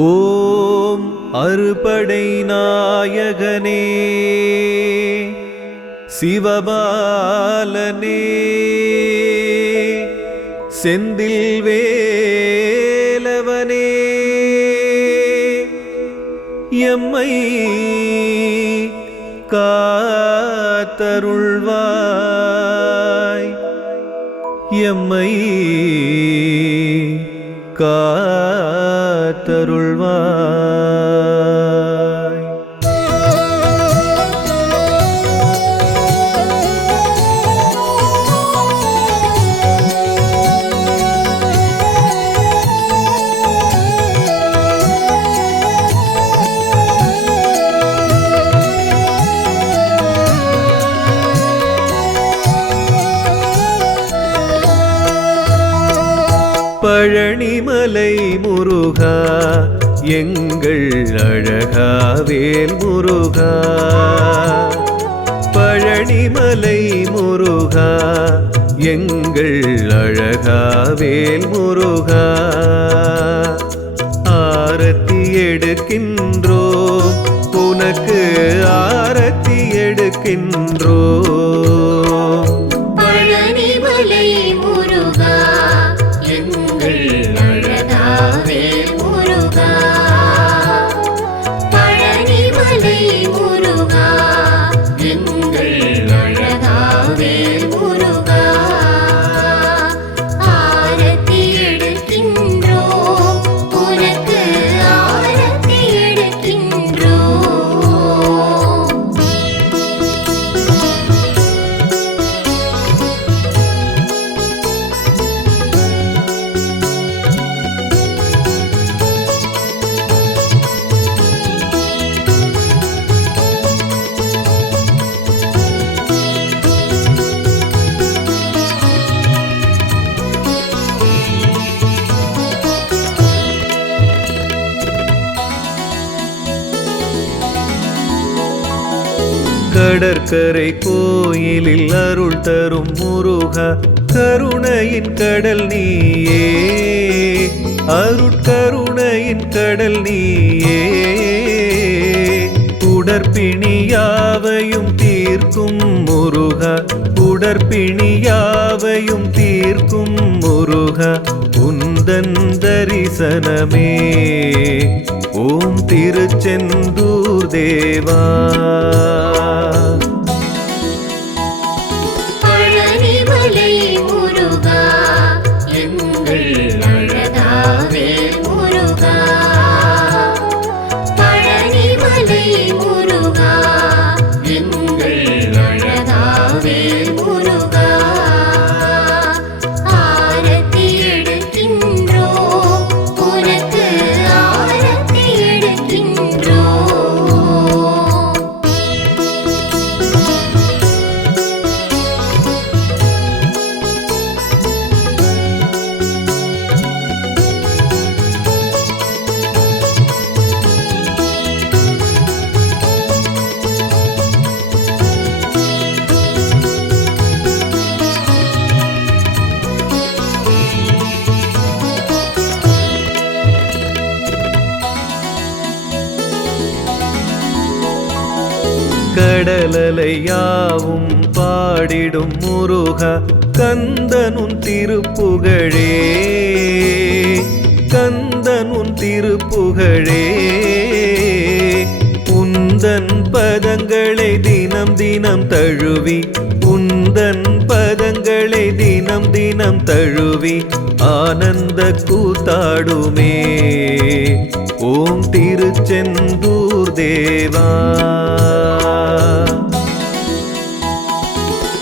ஓம் அறுபடை நாயகனே சிவபாலனே செந்தில் வேலவனே எம்மை காத்தருள்வாய் எம்மை காத்தருள்வாய். பழனிமலை முருகா எங்கள் அழகா வேல் முருகா, பழனிமலை முருகா எங்கள் அழகா வேல் முருகா, ஆரத்தி எடுக்கின்றோம் உனக்கு ஆரத்தி எடுக்கின்றோம். பழனிமலை முருகா எங்கள் அழகா வேல் முருகா, பழனிமலை முருகா எங்கள் அழகா வேல் முருகா, ஆரத்தி எடுக்கின்றோம் உனக்கு ஆரத்தி எடுக்கின்றோம். கடற்கரை கோயிலில் அருள் தரும் முருகா, கருணையின் கடல் நீயே அருட்கருணையின் கடல் நீயே, உடற்பிணியாவையும் தீர்க்கும் முருகா உடற்பிணியாவையும் தீர்க்கும் முருகா, உந்தன் தரிசனமே ஓம் திருச்செந்தூர் தேவா. பழனிமலை முருகா எங்கள் அழகா வேல் முருகா, பழனிமலை முருகா எங்கள் அழகா வேல் முருகா, ஆரத்தி எடுக்கின்றோம் உனக்கு ஆரத்தி எடுக்கின்றோம். கடலலையாவும் பாடிடும் முருகா, கந்தனுன் திருப்புகழே கந்தனுன் திருப்புகழே, உந்தன் பதங்களை தினம் தினம் தழுவி உந்தன் பதங்களை தினம் தினம் தழுவி ஆனந்த கூத்தாடுமே ஓம் திருச்செந்தூர் தேவா.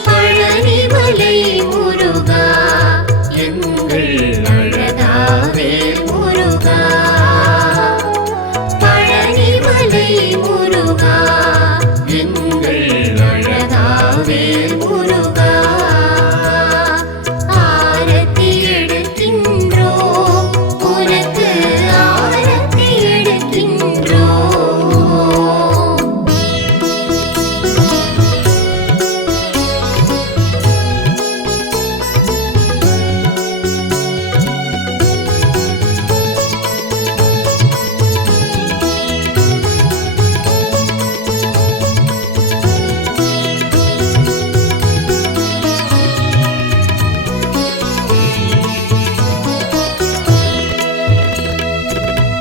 பழனிமலை முருகா எங்கள் அழகா வேல் முருகா, பழனிமலை முருகா எங்கள் அழகா வேல் முருகா, ஆரத்தி எடுக்கின்றோம் உனக்கு ஆரத்தி எடுக்கின்றோம்.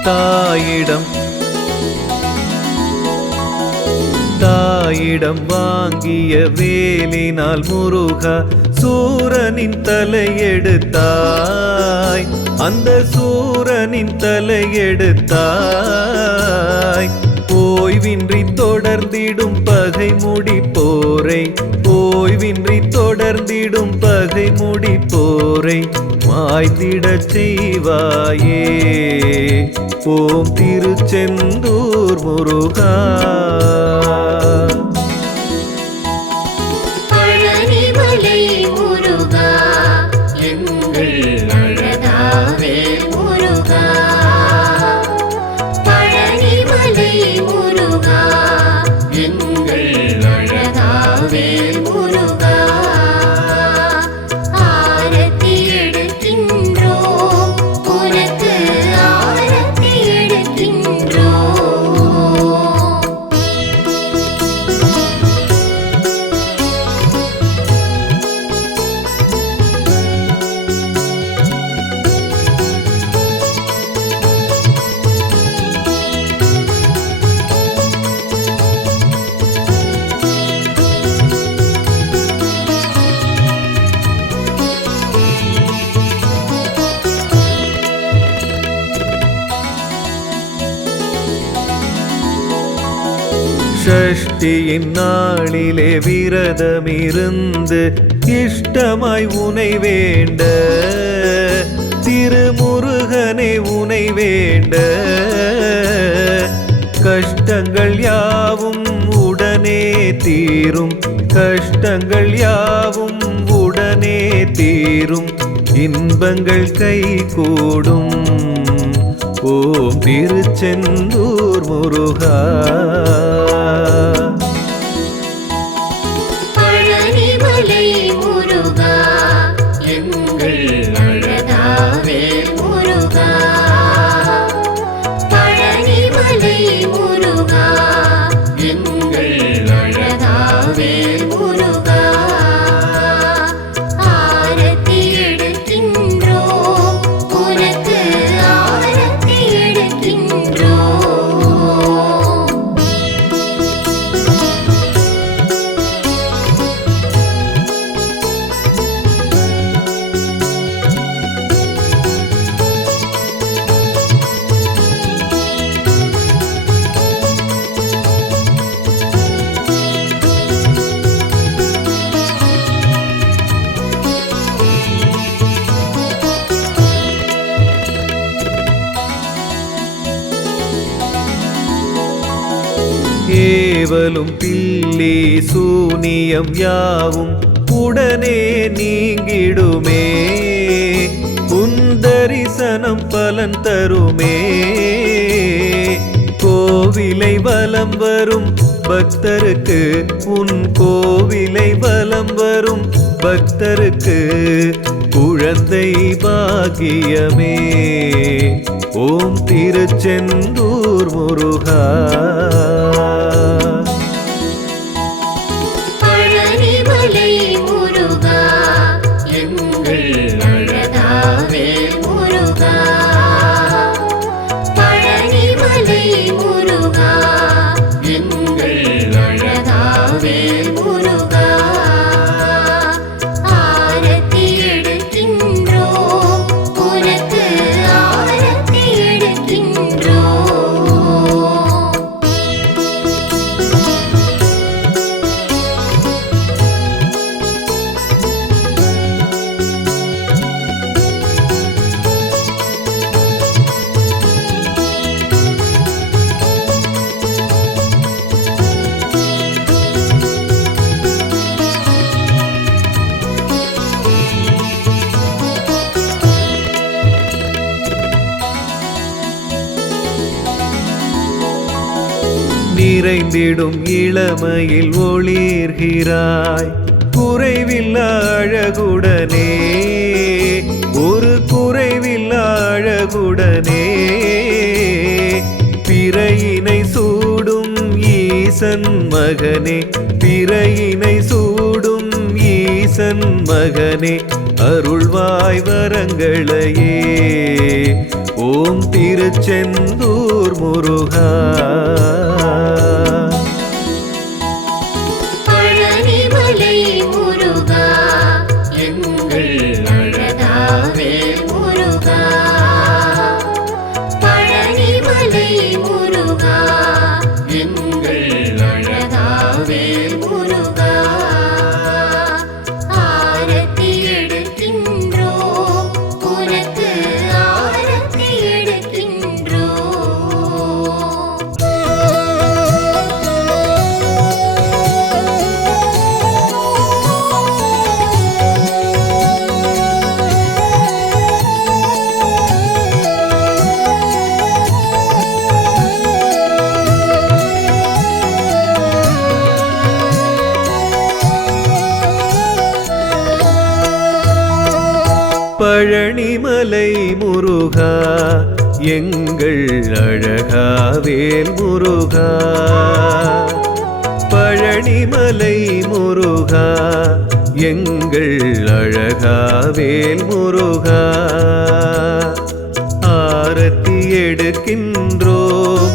தாயிடம் வாங்கிய வேலினால் முருகா சூரனின் தலையெடுத்தாய், அந்த சூரனின் தலையெடுத்தாய். ஓய்வின்றி தொடர்ந்திடும் பகை முடிப்போரை, ஓய்வின்றி தொடர்ந்திடும் பகை முடிப்போரை மாய்த்திடச் செய்வாயே. ஓம் திருச்செந்தூர் முருகா. பழனிமலை முருகா எங்கள் அழகாவே முருகா. பழனிமலை முருகா எங்கள் அழகாவே முருகா. ஆரத்தி எடுக்கின்றோம் உனக்கு ஆரத்தி எடுக்கின்றோம். ஷஷ்டியின் நாளிலே விரதமிருந்து இஷ்டமாய் உனை வேண்ட, திருமுருகனே உனை வேண்ட. கஷ்டங்கள் யாவும் உடனே தீரும், கஷ்டங்கள் யாவும் உடனே தீரும், இன்பங்கள் கைகூடும். ஓம் திருச்செந்தூர் முருகா. பழனிமலை முருகா எங்கள் அழகாவே முருகா. பழனிமலை முருகா எங்கள் அழகாவே முருகா. ஆரத்தி எடுக்கின்றோம் உனக்கு ஆரத்தி எடுக்கின்றோம். ஏவலும் பில்லி சூனியம் யாவும் உடனே நீங்கிடுமே, உன் தரிசனம் பலன் தருமே. கோவிலை வலம் வரும் பக்தருக்கு, உன் கோவிலை வலம் வரும் பக்தருக்கு குழந்தை பாக்கியமே. ஓம் திருச்செந்தூர் முருகா. பழனிமலை முருகா எங்கள் அழகாவே முருகா. பழனிமலை முருகா எங்கள் அழகாவே முருகா. ஆரத்தி எடுக்கின்றோம் உனக்கு ஆரத்தி எடுக்கின்றோம். நிறைந்திடும் இளமையில் ஒளிர்கிறாய், குறைவில்லா அழகுடனே, ஒரு குறைவில்லா அழகுடனே. பிறையினை சூடும் ஈசன் மகனே, பிறையினை சூடும் ஈசன் மகனே, அருள்வாய் வரங்களையே. ஓம் திருச்செந்தூர் முருகா. பழனிமலை முருகா எங்கள் அழகாவேல் முருகா. பழனிமலை முருகா எங்கள் அழகாவேல் முருகா. ஆரத்தி எடுக்கின்றோம் உனக்கு ஆரத்தி எடுக்கின்றோம். பழனிமலை முருகா எங்கள் அழகாவேல் முருகா. பழனிமலை முருகா எங்கள் அழகாவேல் முருகா. ஆரத்தி எடுக்கின்றோம்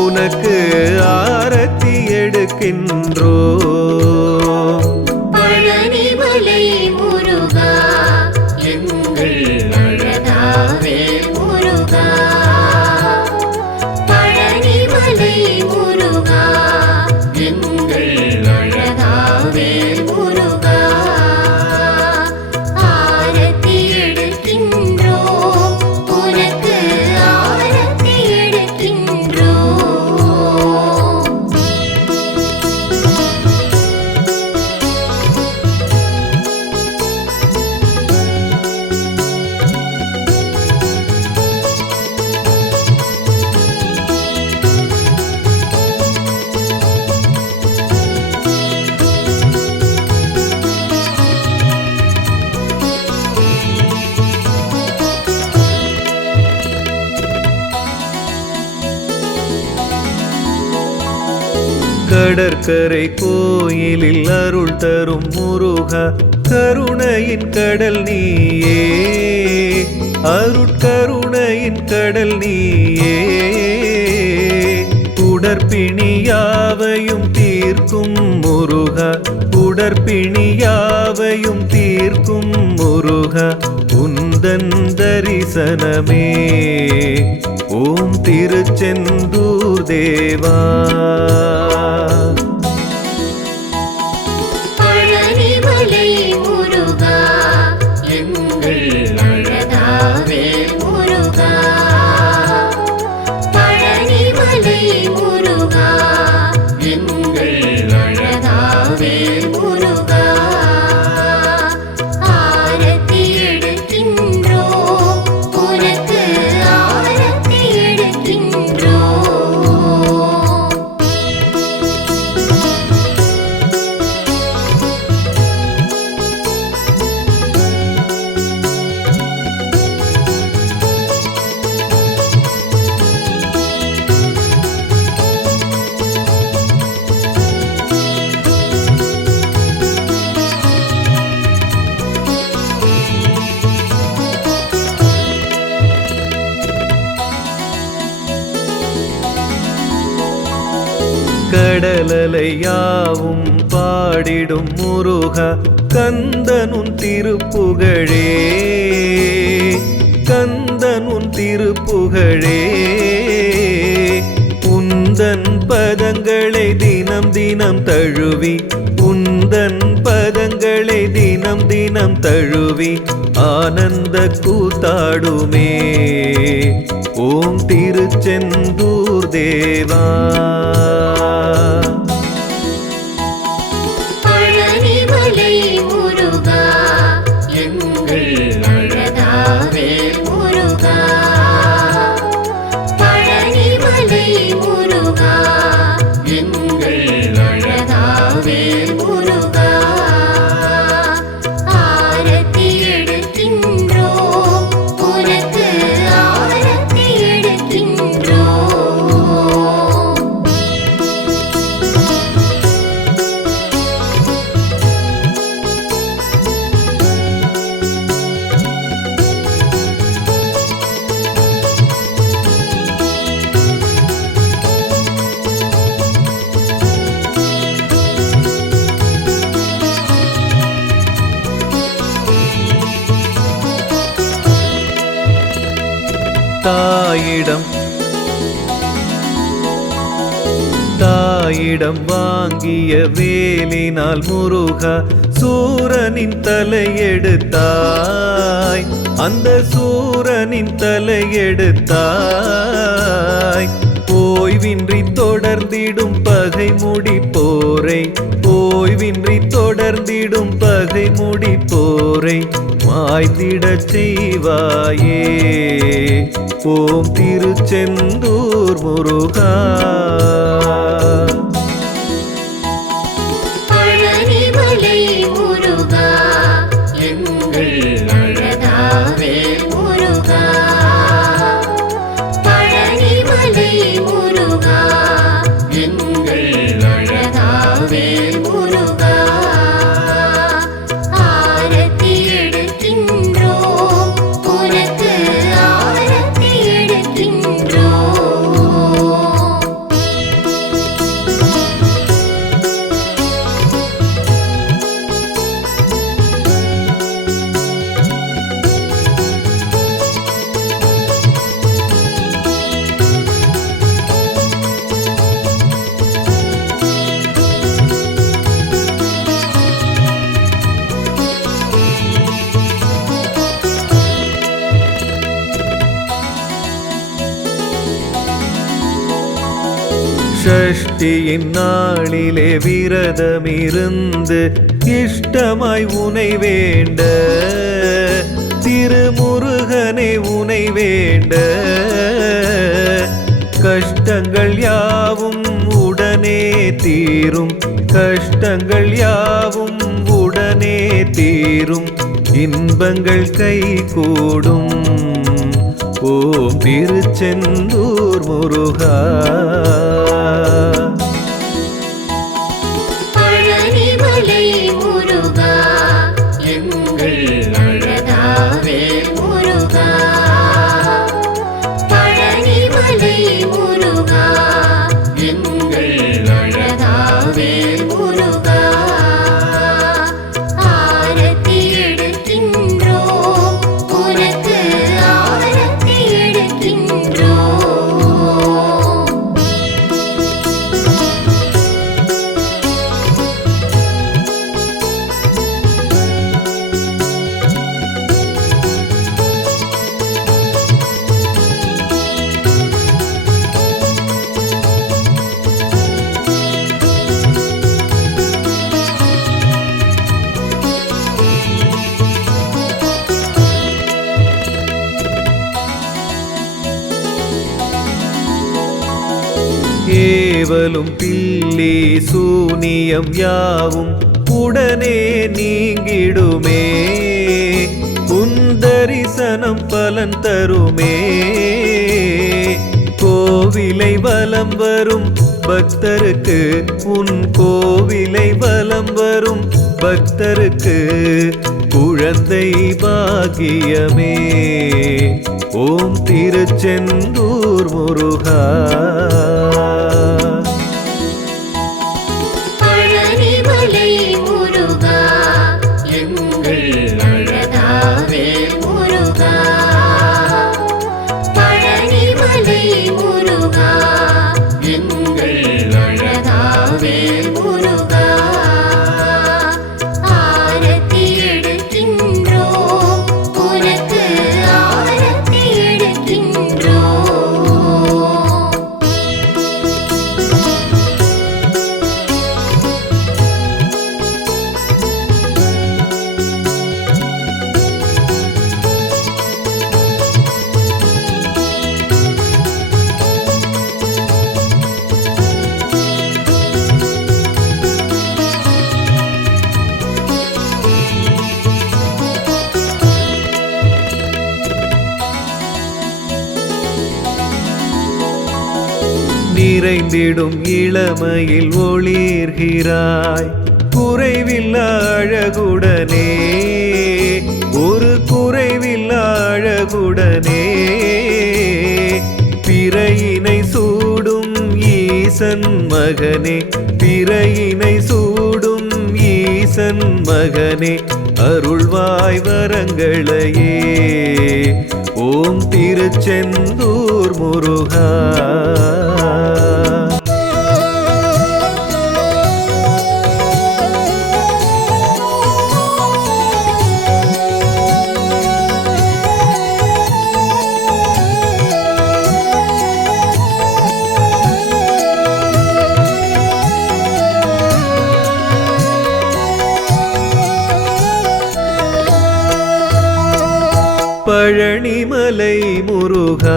உனக்கு ஆரத்தி எடுக்கின்றோம். பழனிமலை முருகா எங்கள் அழகாவேல் முருகா. பழனிமலை முருகா எங்கள் அழகாவேல் முருகா. ஆரத்தி எடுக்கின்றோம் உனக்கு ஆரத்தி எடுக்கின்றோம். கடற்கரை கோயிலில் அருள் தரும் முருகா. கருணையின் கடல் நீயே அருட்கருணையின் கடல் நீயே. உடற்பிணியாவையும் தீர்க்கும் முருகா. உடற்பிணியாவையும் தீர்க்கும் முருகா. உந்தன் தரிசனமே ஓம் திருச்செந்தூர் தேவா. பழனிமலை முருகா எங்கள் அழகாவேல் முருகா. பழனிமலை முருகா எங்கள் அழகாவேல் முருகா. ஆரத்தி எடுக்கின்றோம் உனக்கு ஆரத்தி எடுக்கின்றோம். கடலலையாவும் பாடிடும் முருகா. கந்தனுன் திருப்புகழே கந்தனுன் திருப்புகழே. உந்தன் பதங்களை தினம் தினம் தழுவி உந்தன் பதங்களை தினம் தினம் தழுவி ஆனந்த கூத்தாடுமே ஓம் திருச்செந்தூர் தேவா. பழனிமலை முருகா எங்கள் அழகாவேல் முருகா. பழனிமலை முருகா எங்கள் அழகாவேல் முருகா. ஆரத்தி எடுக்கின்றோம் உனக்கு ஆரத்தி எடுக்கின்றோம். தாயிடம் வாங்கிய வேலினால் முருகா சூரனின் தலையெடுத்தாய், அந்த சூரனின் தலையெடுத்தாய். ஓய்வின்றி தொடர்ந்திடும் பகை முடிப்போரை, ஓய்வின்றி தொடர்ந்திடும் பகை முடிப்போரை மாய்த்திடச் செய்வாயே. ஓம் திருச்செந்தூர் முருகா. பழனிமலை முருகா எங்கள் அழகாவே முருகா. பழனிமலை முருகா எங்கள் அழகாவே முருகா. ஆரத்தி எடுக்கின்றோம் உனக்கு ஆரத்தி எடுக்கின்றோம். ஷஷ்டியின் நாளிலே விரதமிருந்து இஷ்டமாய் உனை வேண்ட, திருமுருகனை உனை வேண்ட. கஷ்டங்கள் யாவும் உடனே தீரும், கஷ்டங்கள் யாவும் உடனே தீரும், இன்பங்கள் கைகூடும். ஓம் திருச்செந்தூர் முருகா. பழனிமலை முருகா எங்கள் அழகாவே முருகா. பழனிமலை முருகா எங்கள் அழகாவே முருகா. ஆரத்தி எடுக்கின்றோம் உனக்கு ஆரத்தி எடுக்கின்றோம். ஏவலும் பில்லி சூனியம் யாவும் உடனே நீங்கிடுமே, உன் தரிசனம் பலன் தருமே. கோவிலை வலம் வரும் பக்தருக்கு, உன் கோவிலை வலம் வரும் பக்தருக்கு குழந்தை பாக்கியமே. ஓம் திருச்செந்தூர் முருகா. பழனிமலை முருகா எங்கள் அழகாவே முருகா. பழனிமலை முருகா எங்கள் அழகாவே முருகா. ஆரத்தி எடுக்கின்றோம் உனக்கு ஆரத்தி எடுக்கின்றோம். நிறைந்திடும் இளமையில் ஒளிர்கிறாய், குறைவில்லா அழகுடனே, ஒரு குறைவில்லா அழகுடனே. பிறையினை சூடும் ஈசன் மகனே, பிறையினை சூடும் ஈசன் மகனே, அருள்வாய் வரங்களையே. ஓம் திருச்செந்தூர் முருகா. பழனிமலை முருகா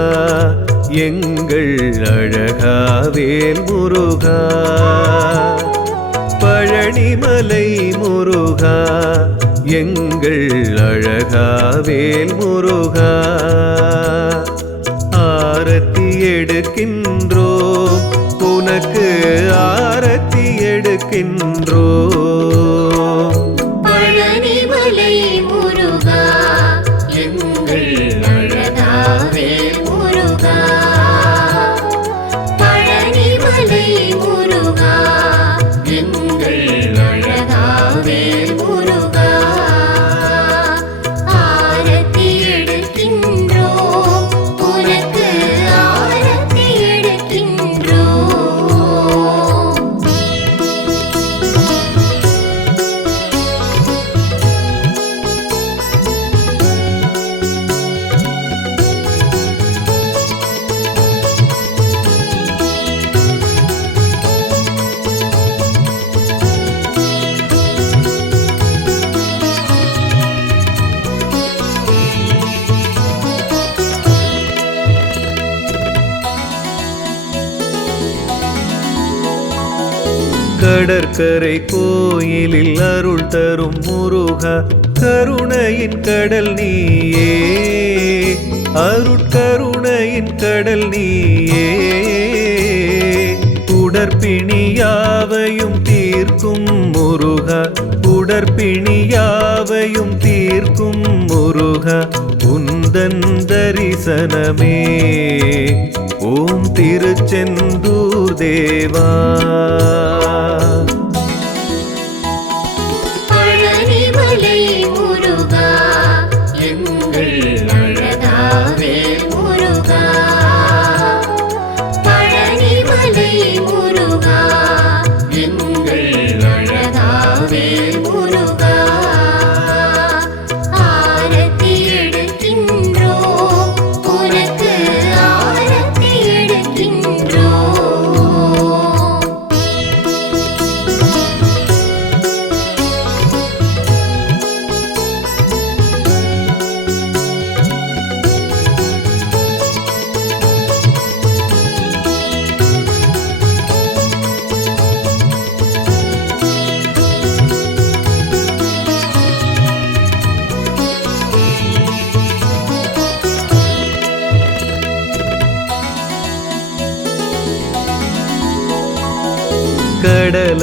எங்கள் அழகா வேல் முருகா. பழனிமலை முருகா எங்கள் அழகா வேல் முருகா. ஆரத்தி எடுக்கின்றோம் உனக்கு ஆரத்தி எடுக்கின்றோம். பழனிமலை முருகா எங்கள் அழகா வேல் முருகா. பழனிமலை முருகா எங்கள் அழகா வேல் முருகா. ஆரத்தி எடுக்கின்றோம் உனக்கு ஆரத்தி எடுக்கின்றோம். கடற்கரை கோயிலில் அருள் தரும் முருகா கருணையின் கடல் நீயே. அருட்கருணையின் கடல் நீயே. உடற்பிணியாவையும் தீர்க்கும் முருகா. உடற்பிணியாவையும் தீர்க்கும் முருகா. உந்தன் தரிசனமே ஓம் திருச்செந்தூர் தேவா. பழனிமலை முருகா எங்கள் அழகா வேல் முருகா. பழனிமலை முருகா எங்கள் அழகா வேல் முருகா. ஆரத்தி எடுக்கின்றோம் உனக்கு ஆரத்தி எடுக்கின்றோம்.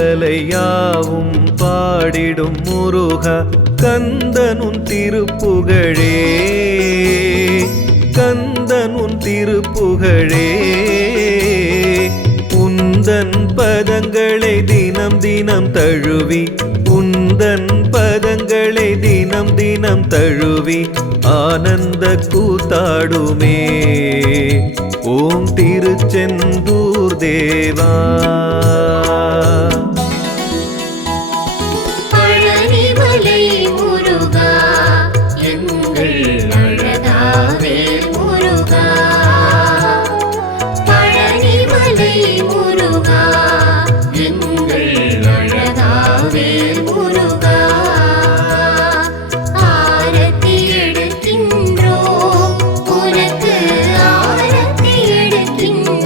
கடலலையாவும் பாடிடும் முருகா கந்தனுன் திருப்புகழே. கந்தனுன் திருப்புகழே. உந்தன் பதங்களை தினம் தினம் தழுவி. உந்தன் பதங்களை தினம் தினம் தழுவி ஆனந்த கூத்தாடுமே ஓம் திருச்செந்தூர் தேவா. பழனிமலை முருகா எங்கள் அழகா வேல் முருகா. பழனிமலை முருகா எங்கள் அழகா வேல் முருகா. ஆரத்தி எடுக்கின்றோம் உனக்கு ஆரத்தி எடுக்கின்றோம்.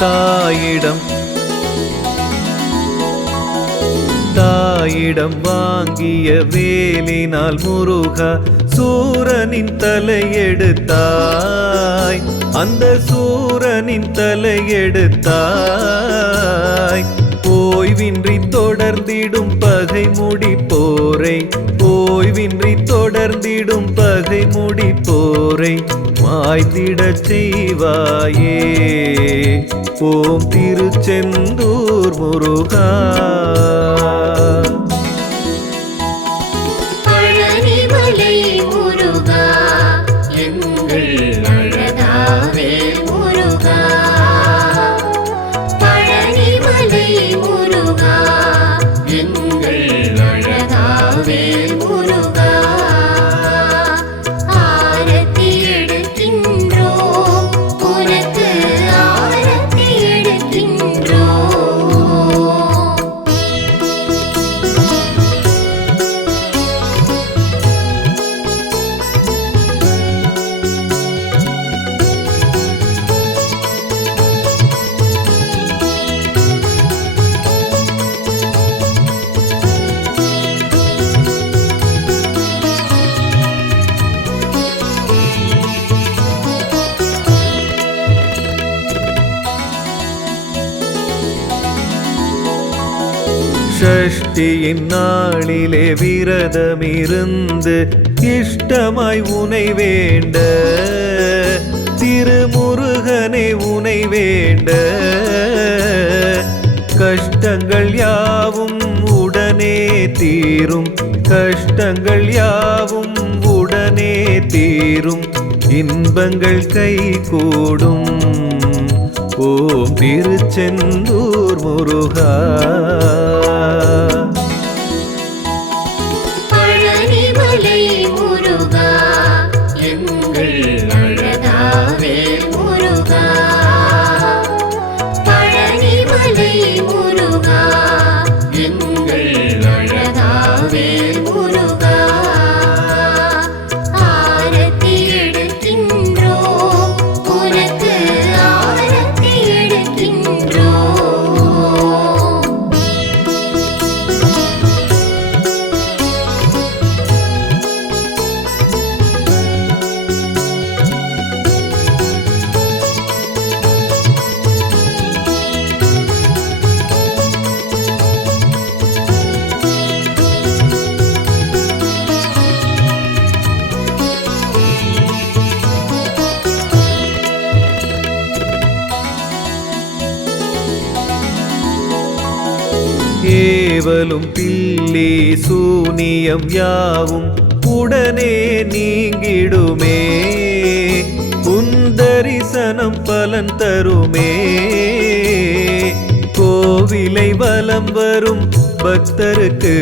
தாயிடம் தாயிடம் வாங்கிய வேலினால் முருகா சூரனின் தலையெடுத்தாய், அந்த சூரனின் தலையெடுத்தாய். ஓய்வின்றி தொடர்ந்திடும் பகை முடிப்போரை, ஓய்வின்றி தொடர்ந்திடும் பகை முடிப்போரை மாய்த்திடச் செய்வாயே. ஓம் திருச்செந்தூர் முருகா. பழனிமலை முருகா எங்கள் அழகாவே முருகா. பழனிமலை முருகா எங்கள் அழகாவே முருகா. ஆரத்தி எடுக்கின்றோம் உனக்கு ஆரத்தி எடுக்கின்றோம். ஷஷ்டியின் நாளிலே விரதமிருந்து இஷ்டமாய் உனை வேண்ட, திருமுருகனை உனை வேண்ட. கஷ்டங்கள் யாவும் உடனே தீரும், கஷ்டங்கள் யாவும் உடனே தீரும், இன்பங்கள் கைகூடும். ஓம் திருச்செந்தூர் முருகா. பழனிமலை முருகா எங்கள் அழகாவே முருகா. பழனிமலை முருகா எங்கள் அழகாவே முருகா. ஆரத்தி எடுக்கின்றோம் உனக்கு ஆரத்தி எடுக்கின்றோம். ஏவலும் பில்லி சூனியம் யாவும் உடனே நீங்கிடுமே, உன் தரிசனம் பலன் தருமே. கோவிலை வலம் வரும் பக்தருக்கு,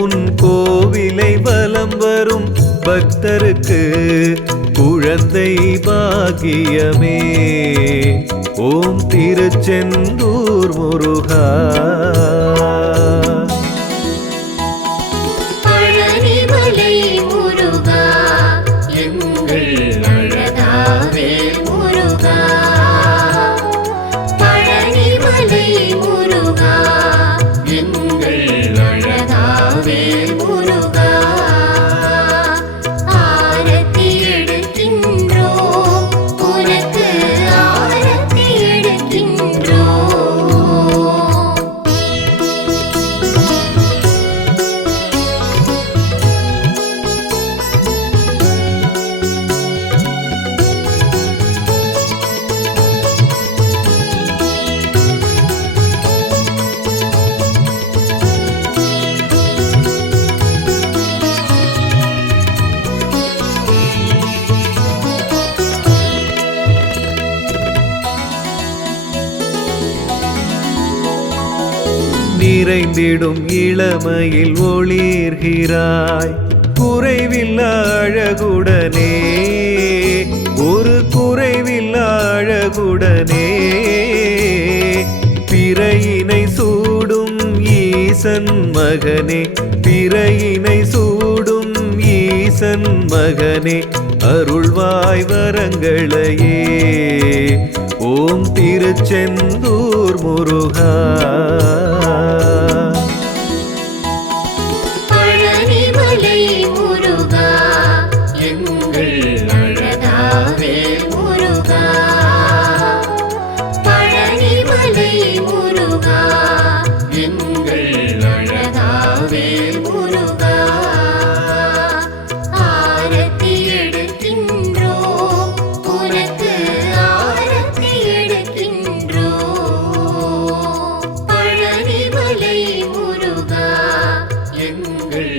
உன் கோவிலை வலம் வரும் பக்தருக்கு குழந்தை பாக்கியமே. ஓம் திருச்செந்தூர் முருகா. பழனிமலை முருகா எங்கள் அழகாவே முருகா. பழனிமலை முருகா எங்கள் அழகாவே முருகா. ஆரத்தி எடுக்கின்றோம் உனக்கு ஆரத்தி எடுக்கின்றோம். நிறைந்திடும் இளமையில் ஒளிர்கிறாய், குறைவில்லா அழகுடனே, ஒரு குறைவில்லா அழகுடனே. பிறையினை சூடும் ஈசன் மகனே, பிறையினை சூடும் ஈசன் மகனே, அருள்வாய் வரங்களையே. ஓம் திருச்செந்தூர் முருகா. பழனிமலை முருகா எங்கள் அழகாவே முருகா பழனிமலை முருகா எங்கள் அழகாவே முருகா ஆரத்தி எடுக்கின்றோம் உனக்கு ஆரத்தி எடுக்கின்றோம் பழனிமலை முருகா எங்கள்